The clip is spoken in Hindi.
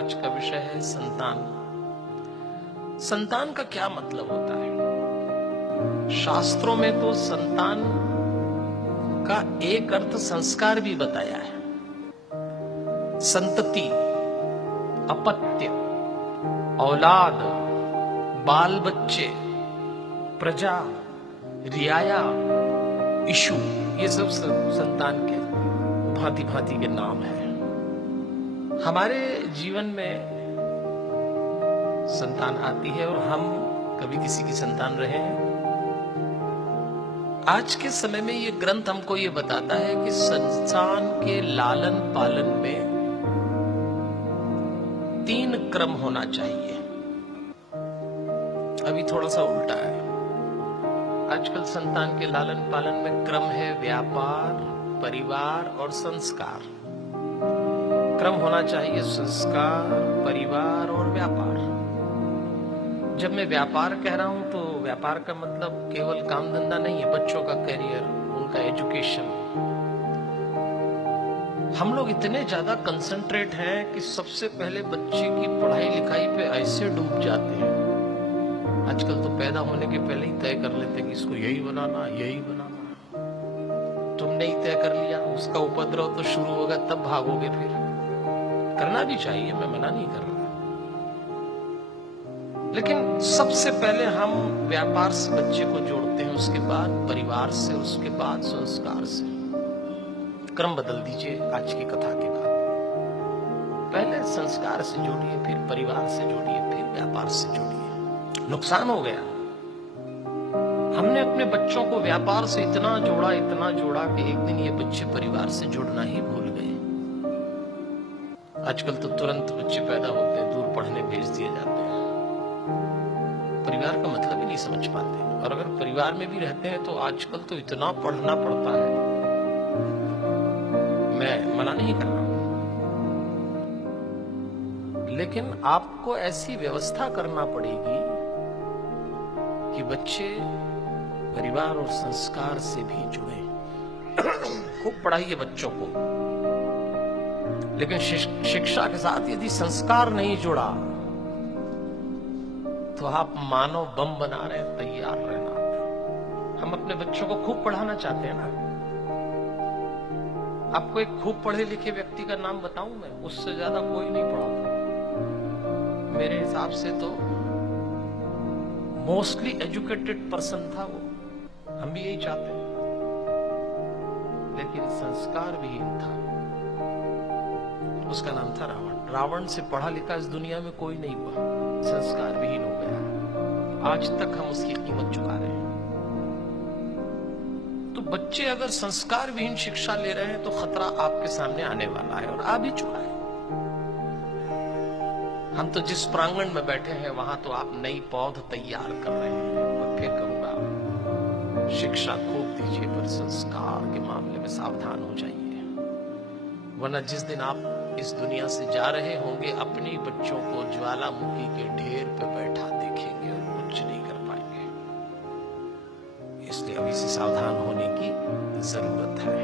आज का विषय है संतान। संतान का क्या मतलब होता है? शास्त्रों में तो संतान का एक अर्थ संस्कार भी बताया है। संतति, अपत्य, औलाद, बाल बच्चे, प्रजा, रियाया, इशु, ये सब संतान के भांति भांति के नाम हैं। हमारे जीवन में संतान आती है और हम कभी किसी की संतान रहे हैं। आज के समय में ये ग्रंथ हमको ये बताता है कि संतान के लालन पालन में 3 क्रम होना चाहिए। अभी थोड़ा सा उल्टा है। आजकल संतान के लालन पालन में क्रम है व्यापार, परिवार और संस्कार। क्रम होना चाहिए संस्कार, परिवार और व्यापार। जब मैं व्यापार कह रहा हूं तो व्यापार का मतलब केवल काम धंधा नहीं है, बच्चों का करियर, उनका एजुकेशन। हम लोग इतने ज्यादा कंसंट्रेट हैं कि सबसे पहले बच्चे की पढ़ाई लिखाई पे ऐसे डूब जाते हैं। आजकल तो पैदा होने के पहले ही तय कर लेते हैं कि इसको यही बनाना, यही बनाना। तुमने ही तय कर लिया, उसका उपद्रव तो शुरू होगा, तब भागोगे। फिर करना भी चाहिए, मैं मना नहीं कर रहा, लेकिन सबसे पहले हम व्यापार से बच्चे को जोड़ते हैं, उसके बाद परिवार से, उसके बाद संस्कार से। क्रम बदल दीजिए आज की कथा के बाद। पहले संस्कार से जोड़िए, फिर परिवार से जोड़िए, फिर व्यापार से जोड़िए। नुकसान हो गया, हमने अपने बच्चों को व्यापार से इतना जोड़ा कि एक दिन ये बच्चे परिवार से जुड़ना ही भूल गए। आजकल तो तुरंत बच्चे पैदा होते हैं, दूर पढ़ने भेज दिए जाते हैं, परिवार का मतलब ही नहीं समझ पाते। और अगर परिवार में भी रहते हैं तो आजकल तो इतना पढ़ना पड़ता है, मैं मना नहीं कर रहा हूं, लेकिन आपको ऐसी व्यवस्था करना पड़ेगी कि बच्चे परिवार और संस्कार से भी जुड़े। खूब पढ़ाइए बच्चों को, लेकिन शिक्षा के साथ यदि संस्कार नहीं जुड़ा तो आप मानव बम बना रहे हैं, तैयार रहना। हम अपने बच्चों को खूब पढ़ाना चाहते हैं ना। आपको एक खूब पढ़े लिखे व्यक्ति का नाम बताऊं मैं, उससे ज्यादा कोई नहीं पढ़ा मेरे हिसाब से तो मोस्टली एजुकेटेड पर्सन था वो। हम भी यही चाहते हैं, लेकिन संस्कार विहीन था। उसका नाम था रावण। रावण से पढ़ा लिखा इस दुनिया में कोई नहीं हुआ, संस्कार विहीन हो गया। आज तक हम उसकी कीमत चुका रहे हैं। तो बच्चे अगर संस्कार विहीन शिक्षा ले रहे हैं तो खतरा आपके सामने आने वाला है, और आ भी चुका है। हम तो जिस प्रांगण में बैठे हैं वहां तो आप नई पौध तैयार कर रहे हैं। मैं फिर कहूंगा, शिक्षा खूब दीजिए, पर संस्कार के मामले में सावधान हो जाइए, वरना जिस दिन आप इस दुनिया से जा रहे होंगे अपने बच्चों को ज्वालामुखी के ढेर पे बैठा देखेंगे और कुछ नहीं कर पाएंगे। इसलिए अभी से सावधान होने की जरूरत है।